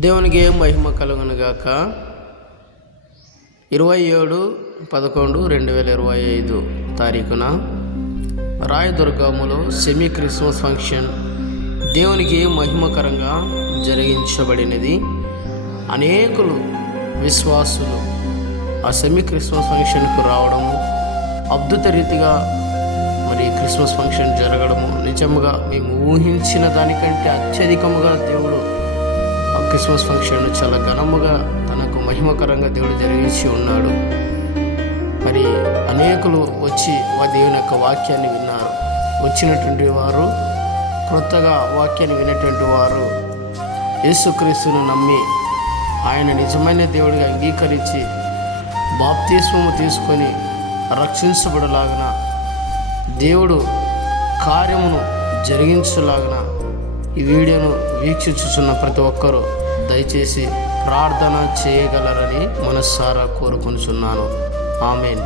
దేవునికి మహిమ కలుగునుగాక. 27/11/2025 తారీఖున రాయదుర్గములో సెమీ క్రిస్మస్ ఫంక్షన్ దేవునికి మహిమకరంగా జరిగించబడినది. అనేకులు విశ్వాసులు ఆ సెమీ క్రిస్మస్ ఫంక్షన్కు రావడము, అద్భుత రీతిగా మరి క్రిస్మస్ ఫంక్షన్ జరగడము, నిజముగా మేము ఊహించిన దానికంటే అత్యధికముగా దేవుడు ఆ క్రిస్మస్ ఫంక్షన్ చాలా ఘనముగా తనకు మహిమకరంగా దేవుడు జరిగించి ఉన్నాడు. మరి అనేకులు వచ్చి దేవుని యొక్క వాక్యాన్ని విన్నారు. వచ్చినటువంటి వారు, క్రొత్తగా వాక్యాన్ని వినేటువంటి వారు యేసుక్రీస్తును నమ్మి ఆయన నిజమైన దేవుడిగా అంగీకరించి బాప్తిస్మము తీసుకొని రక్షించబడలాగన, దేవుడు కార్యమును జరిగించలాగన ఈ వీడియోను వీక్షించుచున్న ప్రతి ఒక్కరూ దయచేసి ప్రార్థన చేయగలరని మనసారా కోరుకొనుచున్నాను. ఆమేన్.